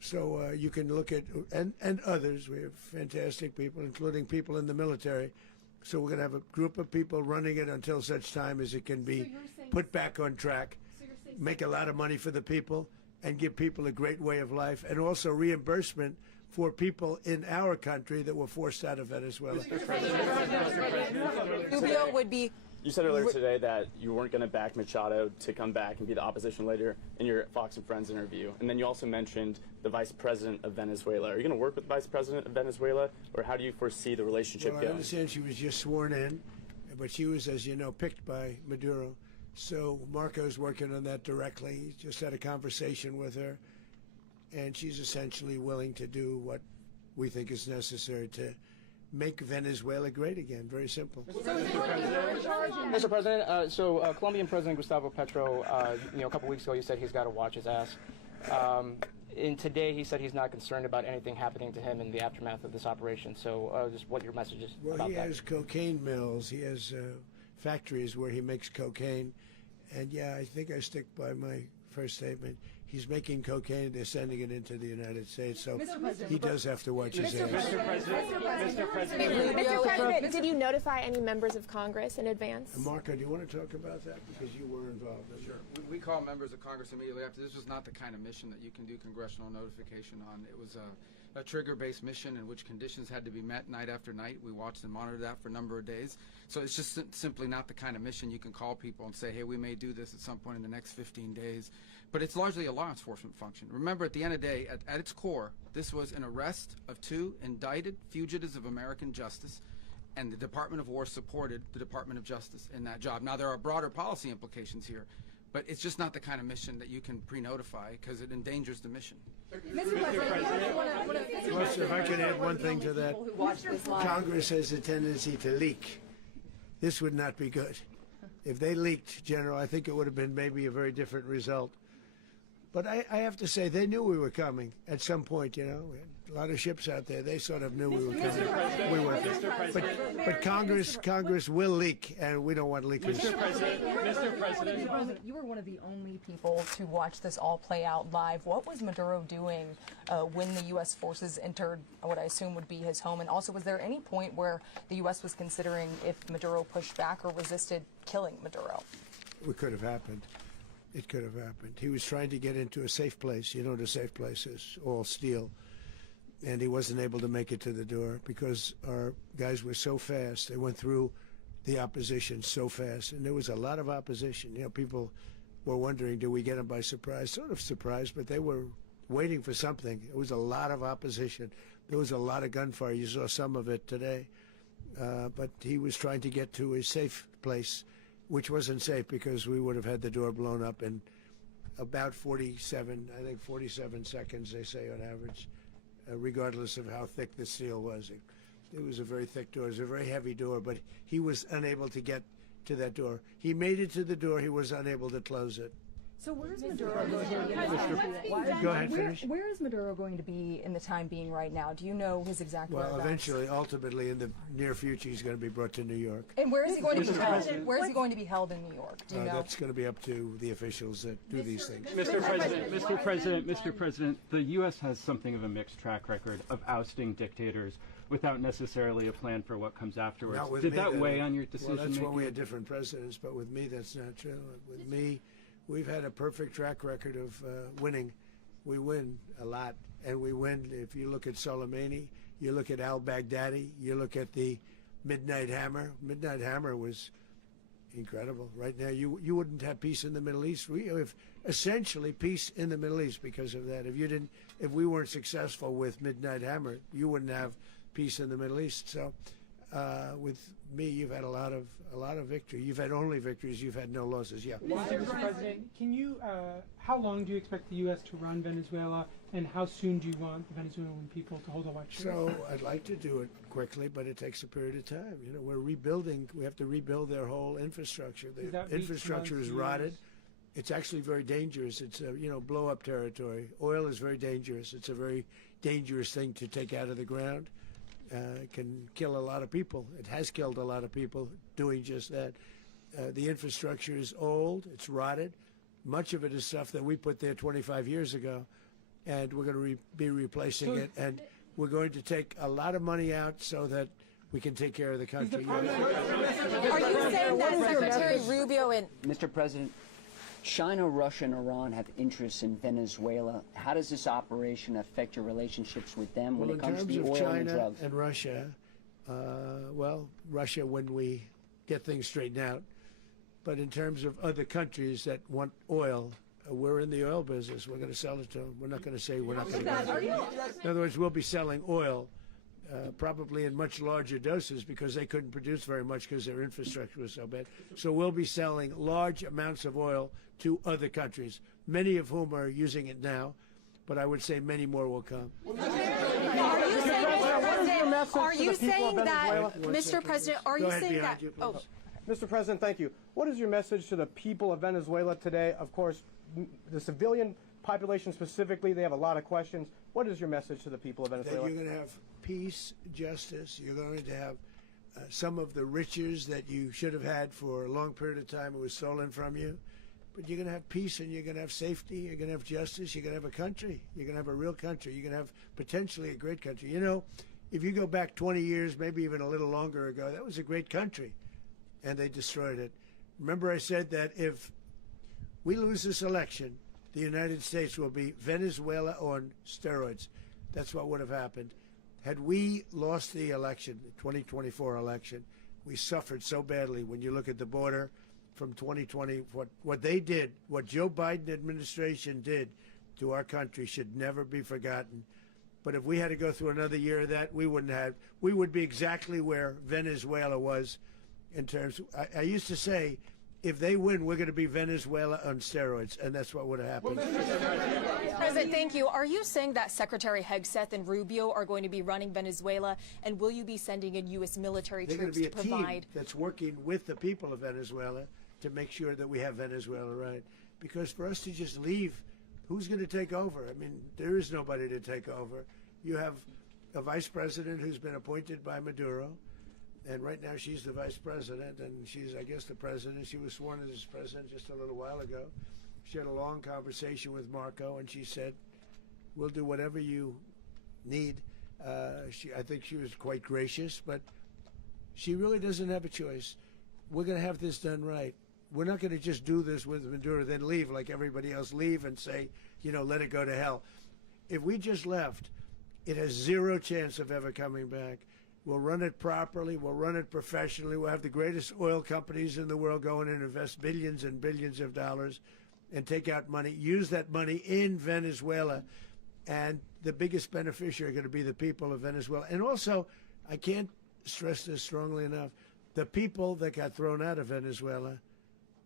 So you can look at, and others, we have fantastic people, including people in the military. So we're going to have a group of people running it until such time as it can be put back on track, make a lot of money for the people, and give people a great way of life, and also reimbursement for people in our country that were forced out of Venezuela. Rubio would be. You said earlier today that you weren't going to back Machado to come back and be the opposition leader in your Fox and Friends interview. And then you also mentioned the vice president of Venezuela. Are you going to work with the vice president of Venezuela, or how do you foresee the relationship Well, going? I understand she was just sworn in, but she was, as you know, picked by Maduro. So Marco's working on that directly. He just had a conversation with her, and she's essentially willing to do what we think is necessary to make Venezuela great again. Very simple. Mr. President, Colombian President Gustavo Petro, a couple weeks ago, he said he's got to watch his ass. And today he said he's not concerned about anything happening to him in the aftermath of this operation. So just what your message is about that. Well, he has cocaine mills. He has factories where he makes cocaine. And yeah, I think I stick by my first statement. He's making cocaine. They're sending it into the United States. So he does have to watch his ass. Mr. President, did you notify any members of Congress in advance? Marco, do you want to talk about that? Because you were involved in it. Sure. We call members of Congress immediately after. This was not the kind of mission that you can do congressional notification on. It was a trigger-based mission in which conditions had to be met night after night. We watched and monitored that for a number of days. So it's just simply not the kind of mission you can call people and say, hey, we may do this at some point in the next 15 days. But it's largely a law enforcement function. Remember, at the end of the day, at its core, this was an arrest of 2 indicted fugitives of American justice, and the Department of War supported the Department of Justice in that job. Now, there are broader policy implications here, but it's just not the kind of mission that you can pre-notify because it endangers the mission. Plus, if I could add one thing to that, Congress has a tendency to leak. This would not be good. If they leaked, General, I think it would have been maybe a very different result. But I have to say, they knew we were coming at some point, We had a lot of ships out there. They sort of knew we were coming. We were. But Congress will leak, and we don't want leakers. Mr. President, you were one of the only people to watch this all play out live. What was Maduro doing when the U.S. forces entered what I assume would be his home? And also, was there any point where the U.S. was considering if Maduro pushed back or resisted killing Maduro? It could have happened. It could have happened. He was trying to get into a safe place. You know what a safe place is, all steel. And he wasn't able to make it to the door because our guys were so fast. They went through the opposition so fast. And there was a lot of opposition. People were wondering, do we get them by surprise? Sort of surprised, but they were waiting for something. It was a lot of opposition. There was a lot of gunfire. You saw some of it today. But he was trying to get to a safe place, which wasn't safe because we would have had the door blown up in about 47 seconds, they say on average, regardless of how thick the steel was. It was a very thick door. It was a very heavy door, but he was unable to get to that door. He made it to the door. He was unable to close it. So where is Maduro going to be? Go ahead, finish. Where is Maduro going to be in the time being right now? Do you know his exact whereabouts? Well, eventually, ultimately, in the near future, he's going to be brought to New York. And where is he going to be held? Where is he going to be held in New York? Do you know? That's going to be up to the officials that do these things. Mr. President, the U.S. has something of a mixed track record of ousting dictators without necessarily a plan for what comes afterwards. Did that weigh on your decision? Well, that's when we had different presidents, but with me, that's not true. With me, we've had a perfect track record of winning. We win a lot, and we win. If you look at Soleimani, you look at al-Baghdadi, you look at the Midnight Hammer. Midnight Hammer was incredible. Right now, you wouldn't have peace in the Middle East. We have essentially peace in the Middle East because of that. If we weren't successful with Midnight Hammer, you wouldn't have peace in the Middle East. So, with me, you've had a lot of victory. You've had only victories. You've had no losses. Yeah. Mr. President, can you? How long do you expect the U.S. to run Venezuela, and how soon do you want the Venezuelan people to hold elections? So I'd like to do it quickly, but it takes a period of time. We're rebuilding. We have to rebuild their whole infrastructure. The infrastructure is rotted. it's actually very dangerous. It's blow-up territory. Oil is very dangerous. It's a very dangerous thing to take out of the ground. It can kill a lot of people. It has killed a lot of people doing just that. The infrastructure is old. It's rotted. Much of it is stuff that we put there 25 years ago, and we're going to be replacing it. And we're going to take a lot of money out so that we can take care of the country. Are you saying that Secretary Rubio and Mr. President, China, Russia, and Iran have interests in Venezuela. How does this operation affect your relationships with them when it comes to the oil and the drugs? In terms of China and Russia, Russia when we get things straightened out. But in terms of other countries that want oil, we're in the oil business. We're going to sell it to them. We're not going to say we're not going to. In other words, we'll be selling oil, probably in much larger doses because they couldn't produce very much because their infrastructure was so bad. So we'll be selling large amounts of oil to other countries, many of whom are using it now, but I would say many more will come. Are you saying that, Mr. President, are you saying that? Oh. Mr. President, thank you. What is your message to the people of Venezuela today? Of course, the civilian population specifically, they have a lot of questions. What is your message to the people of Venezuela? That you're going to have peace, justice. You're going to have some of the riches that you should have had for a long period of time. It was stolen from you. But you're going to have peace and you're going to have safety. You're going to have justice. You're going to have a country. You're going to have a real country. You're going to have potentially a great country. You know, if you go back 20 years, maybe even a little longer ago, that was a great country. And they destroyed it. Remember I said that if we lose this election, the United States will be Venezuela on steroids. That's what would have happened. Had we lost the election, the 2024 election, we suffered so badly when you look at the border from 2020. What they did, what Joe Biden administration did to our country should never be forgotten. But if we had to go through another year of that, we wouldn't have. We would be exactly where Venezuela was in terms. I used to say, if they win, we're going to be Venezuela on steroids, and that's what would have happened. President, thank you. Are you saying that Secretary Hegseth and Rubio are going to be running Venezuela, and will you be sending in U.S. military They're troops going to to be a provide? team that's working with the people of Venezuela to make sure that we have Venezuela right. Because for us to just leave, who's going to take over? I mean, there is nobody to take over. You have a vice president who's been appointed by Maduro. And right now she's the vice president, and she's, I guess, the president. She was sworn as president just a little while ago. She had a long conversation with Marco, and she said, we'll do whatever you need. I think she was quite gracious, but she really doesn't have a choice. We're going to have this done right. We're not going to just do this with Maduro, then leave like everybody else, leave and say, let it go to hell. If we just left, it has zero chance of ever coming back. We'll run it properly. We'll run it professionally. We'll have the greatest oil companies in the world go in and invest billions and billions of dollars and take out money, use that money in Venezuela. And the biggest beneficiary are going to be the people of Venezuela. And also, I can't stress this strongly enough, the people that got thrown out of Venezuela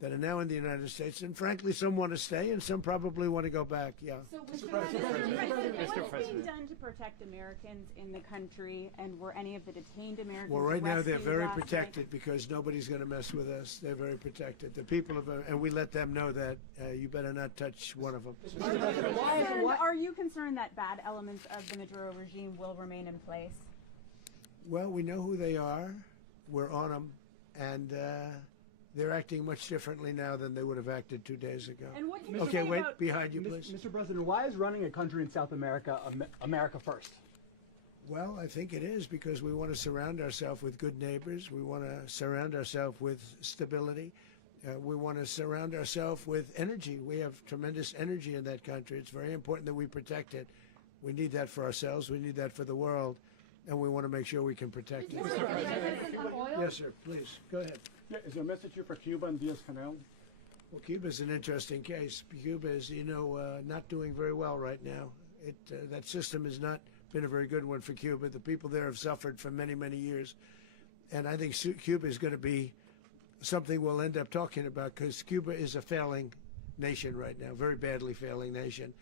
that are now in the United States, and frankly, some want to stay and some probably want to go back. Yeah. So, Mr. President, what is being done to protect Americans in the country, and were any of the detained Americans Well, right now they're arrested very last protected night? because nobody's going to mess with us. They're very protected. The people of, and we let them know that you better not touch one of them. Are you concerned that bad elements of the Maduro regime will remain in place? Well, we know who they are. We're on them, and they're acting much differently now than they would have acted 2 days ago. And what can you Okay, say wait, about behind you, please. Mr. President, why is running a country in South America America first? Well, I think it is because we want to surround ourselves with good neighbors. We want to surround ourselves with stability. We want to surround ourselves with energy. We have tremendous energy in that country. It's very important that we protect it. We need that for ourselves. We need that for the world. And we want to make sure we can protect it. Yes, sir. Please, go ahead. Yeah, is there a message here for Cuba and Diaz-Canel? Well, Cuba is an interesting case. Cuba is, not doing very well right now. That system has not been a very good one for Cuba. The people there have suffered for many, many years. And I think Cuba is going to be something we'll end up talking about because Cuba is a failing nation right now, very badly failing nation.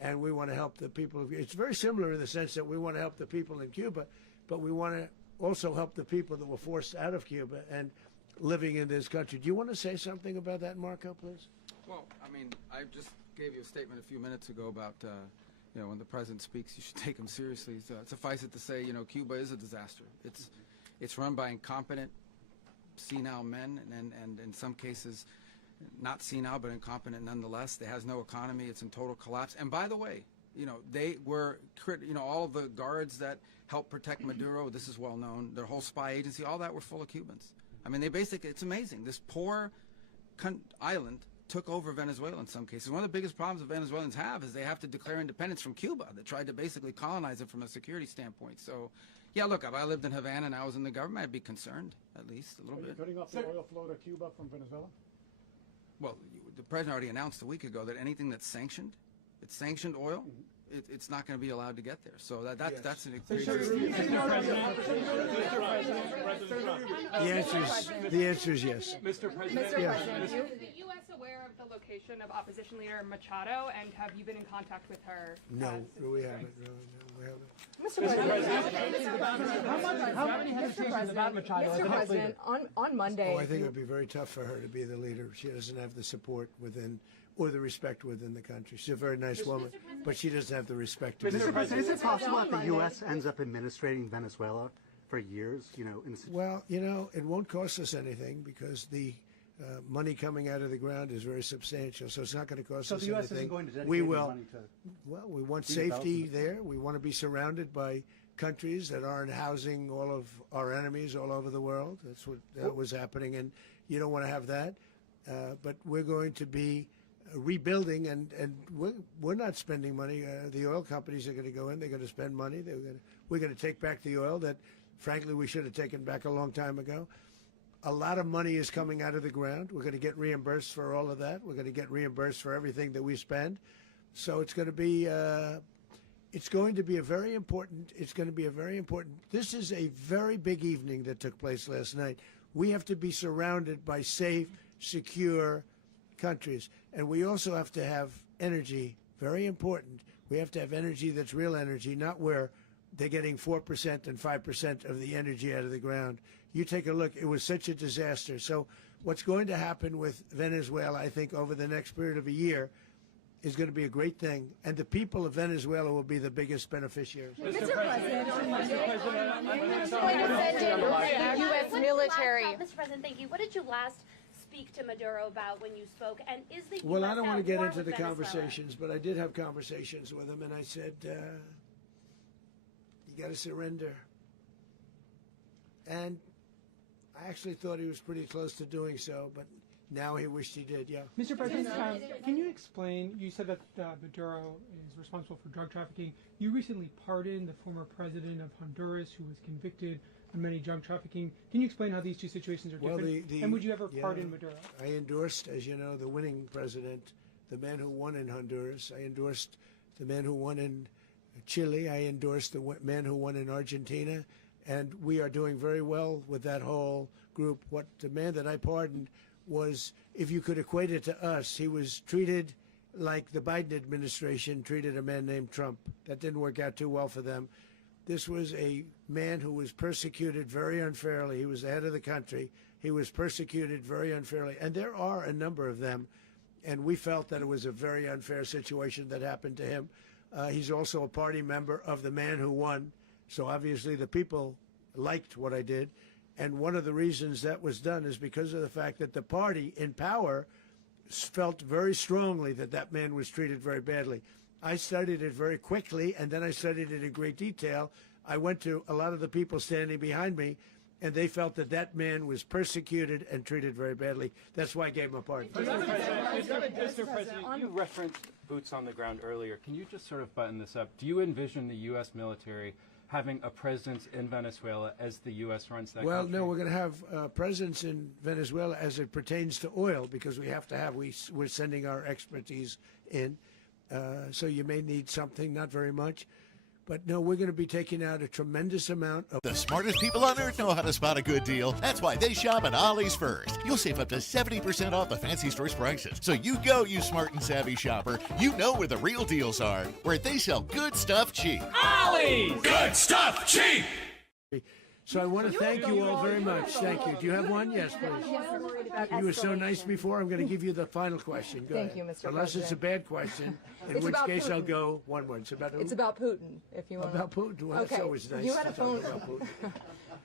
And we want to help the people. It's very similar in the sense that we want to help the people in Cuba, but we want to also help the people that were forced out of Cuba and living in this country. Do you want to say something about that, Marco, please? Well, I mean, I just gave you a statement a few minutes ago about, when the president speaks, you should take him seriously. So, suffice it to say, Cuba is a disaster. It's run by incompetent, senile men, and in some cases, not senile, but incompetent nonetheless. It has no economy. It's in total collapse. And by the way, they were, all the guards that helped protect Maduro, this is well known, their whole spy agency, all that were full of Cubans. I mean, it's amazing. This poor island took over Venezuela in some cases. One of the biggest problems the Venezuelans have is they have to declare independence from Cuba that tried to basically colonize it from a security standpoint. So, yeah, look, if I lived in Havana and I was in the government, I'd be concerned, at least a little bit. Cutting off the oil flow to Cuba from Venezuela? Well, the president already announced a week ago that anything that's sanctioned, it's sanctioned oil, it's not going to be allowed to get there. So that's an The answer is yes. Mr. President. Is the U.S. aware of the location of opposition leader Machado, and have you been in contact with her? No, we haven't. No, we haven't. Mr. President, on Monday. I think it would be very tough for her to be the leader. She doesn't have the support within or the respect within the country. She's a very nice woman, but she doesn't have the respect. Mr. President, is it possible that the U.S. ends up administrating Venezuela for years? Well, it won't cost us anything because the money coming out of the ground is very substantial, so it's not going to cost us anything. So the U.S. isn't going to dedicate we will. Money to. Well, we want safety there. We want to be surrounded by countries that aren't housing all of our enemies all over the world. That's what was happening, and you don't want to have that. But we're going to be rebuilding, and we're not spending money. The oil companies are going to go in. They're going to spend money. We're going to take back the oil that, frankly, we should have taken back a long time ago. A lot of money is coming out of the ground. We're going to get reimbursed for all of that. We're going to get reimbursed for everything that we spend. So it's going to be a very important. This is a very big evening that took place last night. We have to be surrounded by safe, secure countries, and we also have to have energy. Very important. We have to have energy that's real energy, not where they're getting 4% and 5% of the energy out of the ground. You take a look. It was such a disaster. So what's going to happen with Venezuela, I think, over the next period of a year is going to be a great thing, and the people of Venezuela will be the biggest beneficiaries. Mr. President, on Monday, U.S. military. Mr. President, thank you. What did you last speak to Maduro about when you spoke? And is the Well, US I don't want to get into the Venezuela? conversations, but I did have conversations with him, and I said, you got to surrender. And I actually thought he was pretty close to doing so, but now he wished he did, yeah. Mr. President, can you explain, you said that Maduro is responsible for drug trafficking. You recently pardoned the former president of Honduras who was convicted on many drug trafficking. Can you explain how these two situations are different? And would you ever pardon Maduro? I endorsed, as you know, the winning president, the man who won in Honduras. I endorsed the man who won in Chile. I endorsed the man who won in Argentina. And we are doing very well with that whole group. What the man that I pardoned was, if you could equate it to us, he was treated like the Biden administration treated a man named Trump. That didn't work out too well for them. This was a man who was persecuted very unfairly. He was the head of the country. He was persecuted very unfairly. And there are a number of them. And we felt that it was a very unfair situation that happened to him. He's also a party member of the man who won. So obviously the people liked what I did. And one of the reasons that was done is because of the fact that the party in power felt very strongly that that man was treated very badly. I studied it very quickly, and then I studied it in great detail. I went to a lot of the people standing behind me, and they felt that that man was persecuted and treated very badly. That's why I gave him a pardon. Mr. President, you referenced boots on the ground earlier. Can you just sort of button this up? Do you envision the U.S. military having a presence in Venezuela as the U.S. runs that country? No, we're going to have a presence in Venezuela as it pertains to oil, because we have to have, we're sending our expertise in. So you may need something, not very much. But no, we're going to be taking out a tremendous amount of... The smartest people on earth know how to spot a good deal. That's why they shop at Ollie's first. You'll save up to 70% off the fancy store's prices. So you go, you smart and savvy shopper. You know where the real deals are, where they sell good stuff cheap. Ollie's! Good stuff cheap! So I want to thank you all very much. Thank you. Do you have one? Yes, please. You were so nice before. I'm going to give you the final question. Go Thank ahead. you, Mr. Unless it's a President. bad question, in It's which about case I'll Putin. go one word. It's about who? It's about Putin, if you want. About Putin. Well, that's always nice You had to a talk phone. about Putin.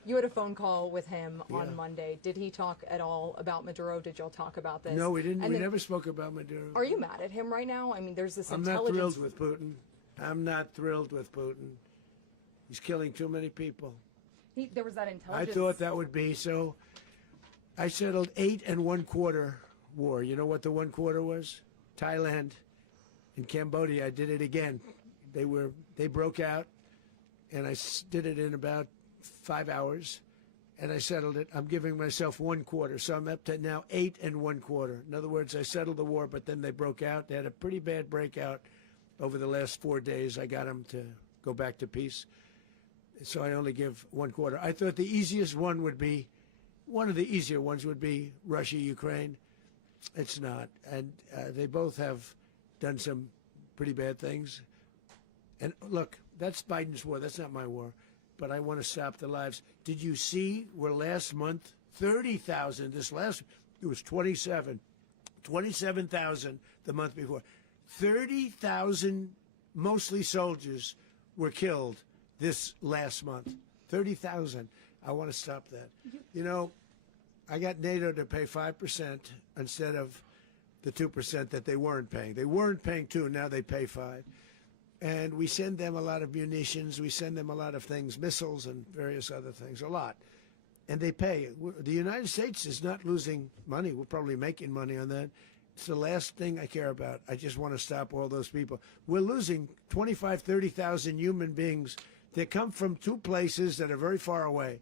You had a phone call with him Yeah. on Monday. Did he talk at all about Maduro? Did y'all talk about this? No, we didn't. And We then- never spoke about Maduro. Are you mad at him right now? I mean, there's this I'm not intelligence. thrilled with Putin. I'm not thrilled with Putin. He's killing too many people. There was that I intelligence. thought that would be so. I settled 8 1/4 war. You know what the 1/4 was? Thailand and Cambodia. I did it again. They broke out, and I did it in about 5 hours, and I settled it. I'm giving myself 1/4, so I'm up to now 8 1/4. In other words, I settled the war, but then they broke out. They had a pretty bad breakout over the last 4 days. I got them to go back to peace. So I only give 1/4. I thought the easiest one would be, one of the easier ones would be Russia, Ukraine. It's not. And they both have done some pretty bad things. And look, that's Biden's war. That's not my war. But I want to stop the lives. Did you see where last month, 30,000, it was 27,000 the month before. 30,000, mostly soldiers, were killed this last month. 30,000. I want to stop that. You know, I got NATO to pay 5% instead of the 2% that they weren't paying. They weren't paying 2, now they pay 5. And we send them a lot of munitions. We send them a lot of things, missiles and various other things, a lot. And they pay. The United States is not losing money. We're probably making money on that. It's the last thing I care about. I just want to stop all those people. We're losing 25, 30,000 human beings. They come from 2 places that are very far away.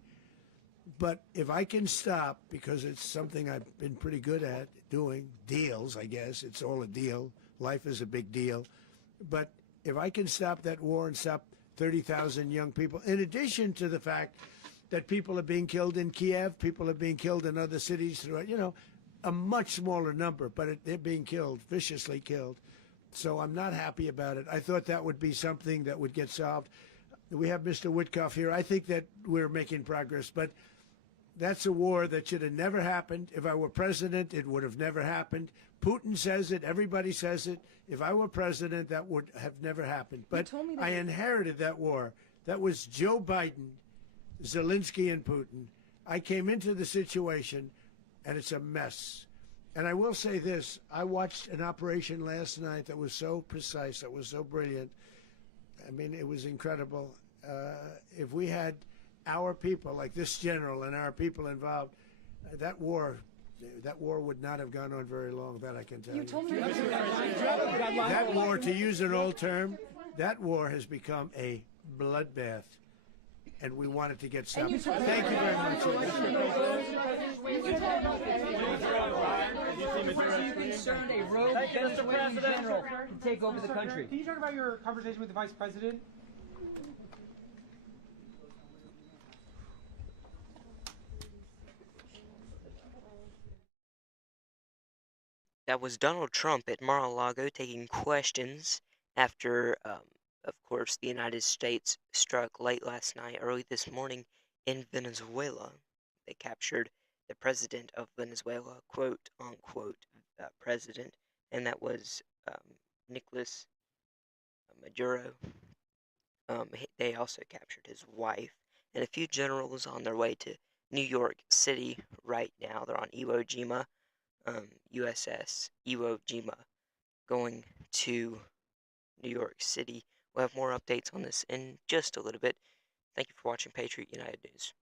But if I can stop, because it's something I've been pretty good at doing, deals, I guess. It's all a deal. Life is a big deal. But if I can stop that war and stop 30,000 young people, in addition to the fact that people are being killed in Kiev, people are being killed in other cities throughout, a much smaller number, but they're being killed, viciously killed. So I'm not happy about it. I thought that would be something that would get solved. We have Mr. Witkoff here. I think that we're making progress, but that's a war that should have never happened. If I were president, it would have never happened. Putin says it. Everybody says it. If I were president, that would have never happened. But I inherited that war. That was Joe Biden, Zelensky, and Putin. I came into the situation, and it's a mess. And I will say this. I watched an operation last night that was so precise, that was so brilliant. I mean, it was incredible. If we had our people, like this general and our people involved, that war would not have gone on very long, that I can tell you. You told me That war, to use an old term, that war has become a bloodbath, and we want it to get stopped. Thank you very much. Concerned a rogue Venezuelan general to take over the country. Can you talk about your conversation with the vice president? That was Donald Trump at Mar-a-Lago taking questions after, of course, the United States struck late last night, early this morning in Venezuela. They captured the president of Venezuela, quote unquote, president, and that was Nicolas Maduro. They also captured his wife and a few generals on their way to New York City right now. They're on Iwo Jima. USS Iwo Jima going to New York City. We'll have more updates on this in just a little bit. Thank you for watching Patriot United News.